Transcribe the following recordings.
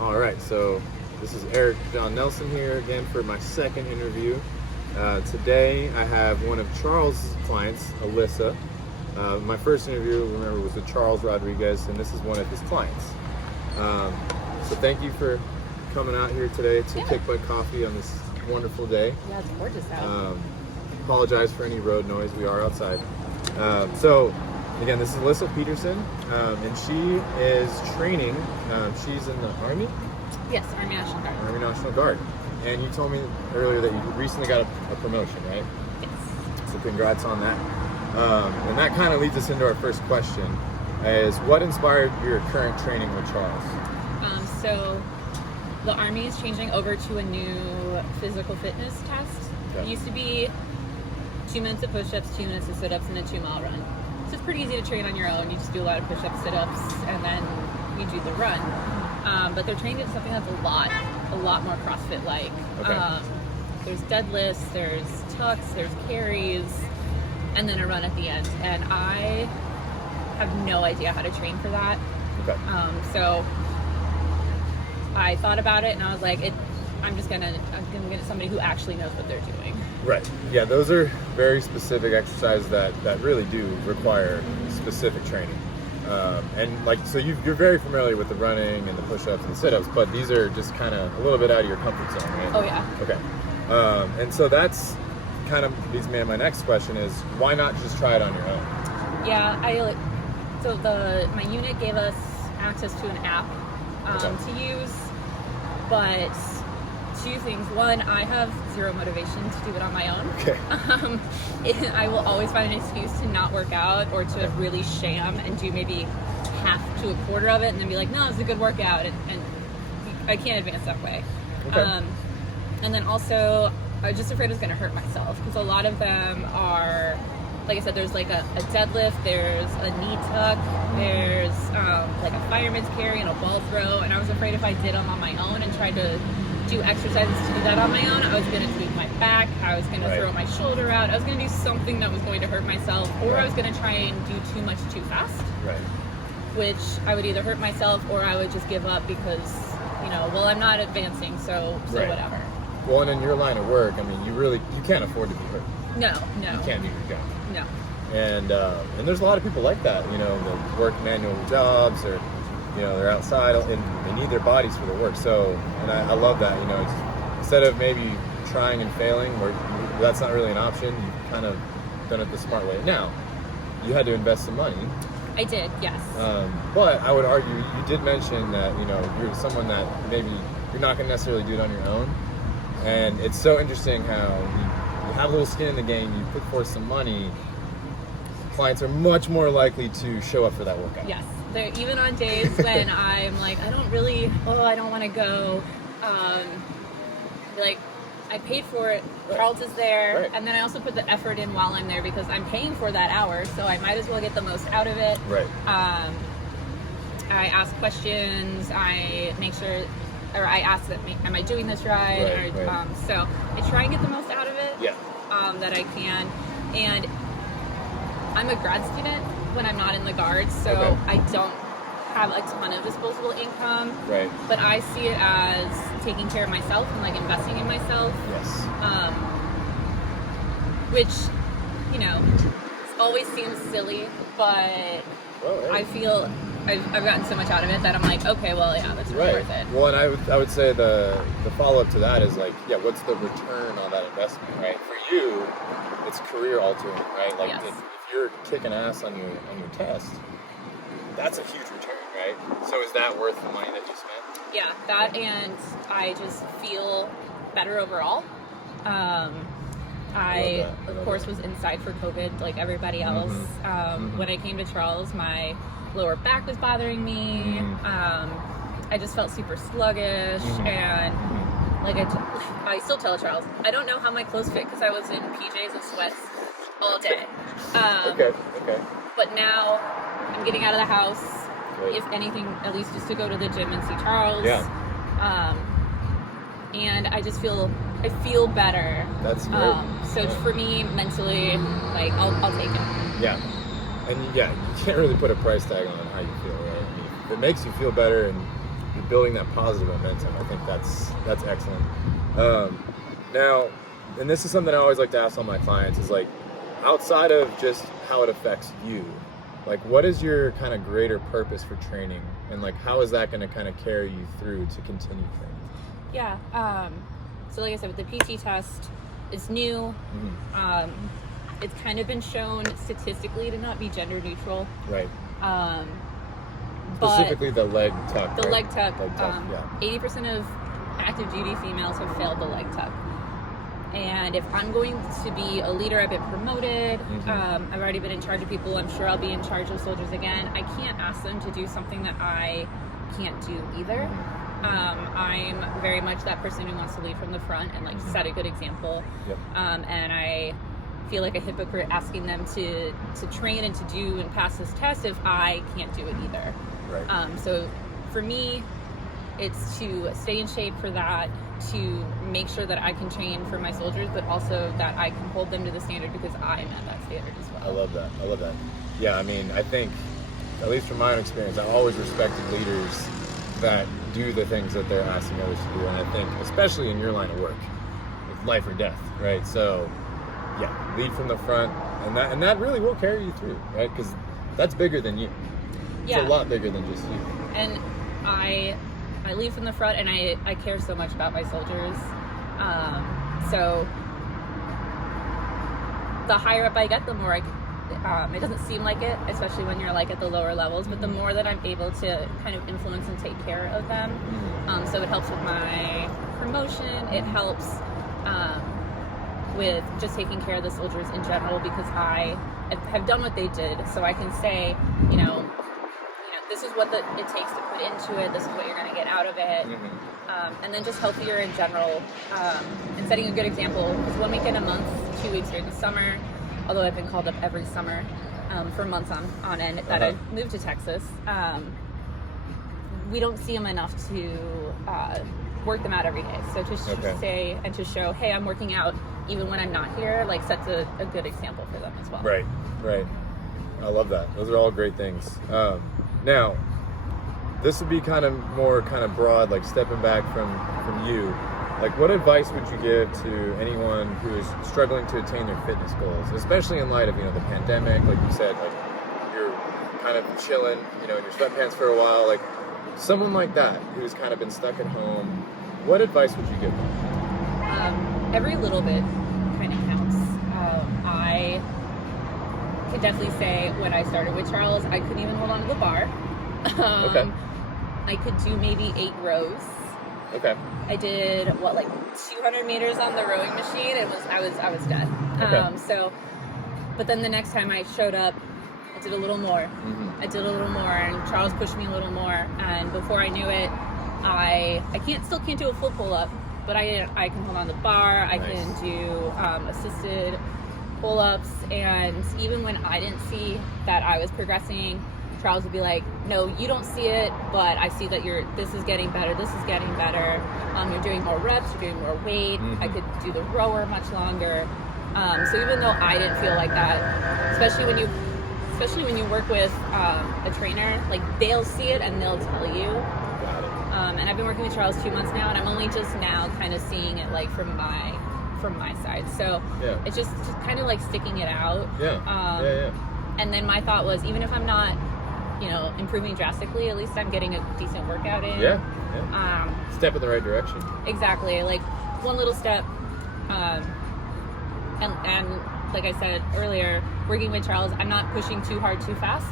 All right, so this is Eric John Nelson here again for my second interview. Today I have one of Charles' clients, Alyssa. My first interview, remember, was with Charles Rodriguez, and this is one of his clients. So thank you for coming out here today to Kick Butt Coffee on this wonderful day. Yeah, it's gorgeous out. Apologize for any road noise. We are outside. So again, this is Alyssa Peterson, and she is training. She's in the Army? Yes, Army National Guard. Army National Guard. And you told me earlier that you recently got a promotion, right? Yes. So congrats on that. And that kind of leads us into our first question, is what inspired your current training with Charles? So the Army is changing over to a new physical fitness test. Okay. It used to be 2 minutes of push-ups, 2 minutes of sit-ups, and a 2-mile run. So it's pretty easy to train on your own. You just do a lot of push-ups, sit-ups, and then you do the run. But they're training to something that's a lot more CrossFit-like. Okay. There's deadlifts, there's tucks, there's carries, and then a run at the end. And I have no idea how to train for that. Okay. So I thought about it, and I was like, I'm gonna get somebody who actually knows what they're doing. Right. Yeah, those are very specific exercises that really do require specific training. And like, so you're very familiar with the running and the push-ups and the sit-ups, but these are just kind of a little bit out of your comfort zone, right? Oh yeah. Okay. And so that's kind of leads me to my next question is, why not just try it on your own? Yeah, my unit gave us access to an app to use, but two things. One, I have zero motivation to do it on my own. Okay. I will always find an excuse to not work out or to really sham and do maybe half to a quarter of it and then be like, no, it's a good workout, and I can't advance that way. Okay. And then also, I was just afraid I was going to hurt myself because a lot of them are, like I said, there's like a deadlift, there's a knee tuck, there's like a fireman's carry and a ball throw, and I was afraid if I did them on my own and tried to do exercises to do that on my own, I was going to tweak my back, I was going to throw my shoulder out, I was going to do something that was going to hurt myself, or I was going to try and do too much too fast, which I would either hurt myself or I would just give up because, I'm not advancing, so whatever. Well, and in your line of work, I mean, you can't afford to be hurt. No. You can't do your job. No. And there's a lot of people like that, that work manual jobs or, they're outside and they need their bodies for their work. So, and I love that, it's, instead of maybe trying and failing where that's not really an option, you've kind of done it the smart way. Now, you had to invest some money. I did, yes. But I would argue, you did mention that, you're someone that maybe you're not going to necessarily do it on your own. And it's so interesting how you have a little skin in the game, you put forth some money, clients are much more likely to show up for that workout. Yes. Even on days when I'm like, I don't want to go, like, I paid for it, Charles is there, and then I also put the effort in while I'm there because I'm paying for that hour, so I might as well get the most out of it. I ask questions, I make sure, or I ask that, am I doing this right? So I try and get the most out of it that I can. And I'm a grad student when I'm not in the Guards, so I don't have a ton of disposable income. But I see it as taking care of myself and like investing in myself. Which, always seems silly, but I feel I've gotten so much out of it that I'm like, okay, well, yeah, that's worth it. Well, and I would say the follow-up to that is like, what's the return on that investment, right? For you, it's career altering, right? Like if you're kicking ass on your test, that's a huge return, right? So is that worth the money that you spent? Yeah, that, and I just feel better overall. I of course was inside for COVID like everybody else. When I came to Charles, my lower back was bothering me. I just felt super sluggish, and like I still tell Charles, I don't know how my clothes fit because I was in PJs and sweats all day. Okay. But now I'm getting out of the house, if anything, at least just to go to the gym and see Charles. And I just feel better. That's great. So for me, mentally, like I'll take it. Yeah. And you can't really put a price tag on how you feel, right? I mean, if it makes you feel better and building that positive momentum. I think that's excellent. Now, and this is something I always like to ask all my clients is like, outside of just how it affects you, like what is your kind of greater purpose for training, and like how is that going to kind of carry you through to continue training? Yeah. So like I said, with the PT test, it's new. It's kind of been shown statistically to not be gender neutral. Right. But specifically the leg tuck. The leg tuck. Yeah. 80% of active duty females have failed the leg tuck. And if I'm going to be a leader, I've been promoted. I've already been in charge of people. I'm sure I'll be in charge of soldiers again. I can't ask them to do something that I can't do either. I'm very much that person who wants to lead from the front and like set a good example. Yep. And I feel like a hypocrite asking them to train and to do and pass this test if I can't do it either. Right. So for me, it's to stay in shape for that, to make sure that I can train for my soldiers, but also that I can hold them to the standard because I am at that standard as well. I love that. Yeah, I mean, I think, at least from my own experience, I always respected leaders that do the things that they're asking others to do. And I think, especially in your line of work, it's life or death, right? So, yeah, lead from the front, and that really will carry you through, right? Because that's bigger than you. It's a lot bigger than just you. And I lead from the front, and I care so much about my soldiers. So the higher up I get, the more it doesn't seem like it, especially when you're like at the lower levels, but the more that I'm able to kind of influence and take care of them. So it helps with my promotion. It helps with just taking care of the soldiers in general, because I have done what they did. So I can say, this is what it takes to put into it. This is what you're going to get out of it. And then just healthier in general, and setting a good example. Because 1 weekend a month, 2 weeks during the summer, although I've been called up every summer for months on end that I moved to Texas, we don't see them enough to work them out every day. So to say and to show, hey, I'm working out even when I'm not here, like sets a good example for them as well. Right. I love that. Those are all great things. Now, this would be kind of broad, like stepping back from you. Like, what advice would you give to anyone who is struggling to attain their fitness goals, especially in light of, the pandemic? Like you said, like you're kind of chilling, in your sweatpants for a while. Like someone like that who's kind of been stuck at home, what advice would you give them? Every little bit kind of counts. I could definitely say when I started with Charles, I couldn't even hold on to the bar. I could do maybe 8 rows. Okay. I did 200 meters on the rowing machine, and I was done. Okay. But then the next time I showed up, I did a little more. I did a little more, and Charles pushed me a little more. And before I knew it, I still can't do a full pull up, but I can hold on the bar. I can do assisted pull-ups, and even when I didn't see that I was progressing, Charles would be like, no, you don't see it, but I see that this is getting better, you're doing more reps, you're doing more weight. I could do the rower much longer. So even though I didn't feel like that, especially when you work with a trainer, like they'll see it and they'll tell you. And I've been working with Charles 2 months now, and I'm only just now kind of seeing it like from my side. So it's just kind of like sticking it out. And then my thought was, even if I'm not, improving drastically, at least I'm getting a decent workout in. Step in the right direction. Exactly. Like one little step. And like I said earlier, working with Charles, I'm not pushing too hard too fast.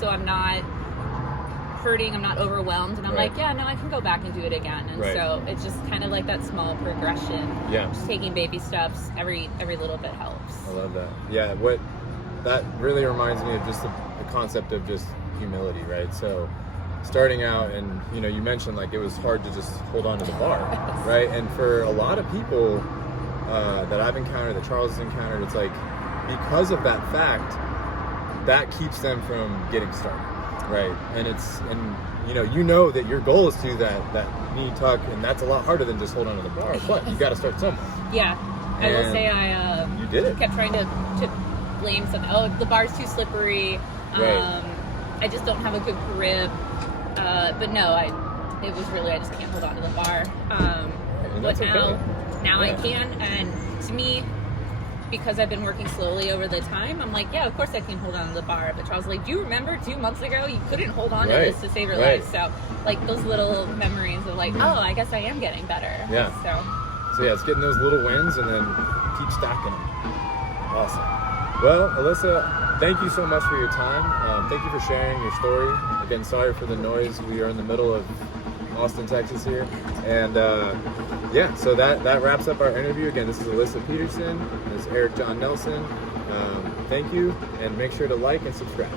So I'm not hurting, I'm not overwhelmed, and I'm like, I can go back and do it again. And so it's just kind of like that small progression. Just taking baby steps, every little bit helps. I love that. Yeah, that really reminds me of just the concept of just humility, right? So starting out, and you mentioned like it was hard to just hold on to the bar, right? And for a lot of people that I've encountered, that Charles has encountered, it's like because of that fact, that keeps them from getting started. Right, and you know that your goal is to do that knee tuck, and that's a lot harder than just hold on to the bar. But you got to start somewhere. I will say you did it. Kept trying to blame something. Oh, the bar's too slippery. I just don't have a good grip. But no, it was really, I just can't hold on to the bar. But now I can, and to me, because I've been working slowly over the time, I'm like, yeah, of course I can hold on to the bar. But Charles was like, do you remember 2 months ago you couldn't hold on to this to save your life? So like those little memories of like, oh, I guess I am getting better. Yeah. So yeah, it's getting those little wins and then keep stacking them. Awesome. Well, Alyssa, thank you so much for your time. Thank you for sharing your story. Again, sorry for the noise. We are in the middle of Austin, Texas here. And yeah, so that wraps up our interview. Again, this is Alyssa Peterson. This is Eric John Nelson. Thank you, and make sure to like and subscribe.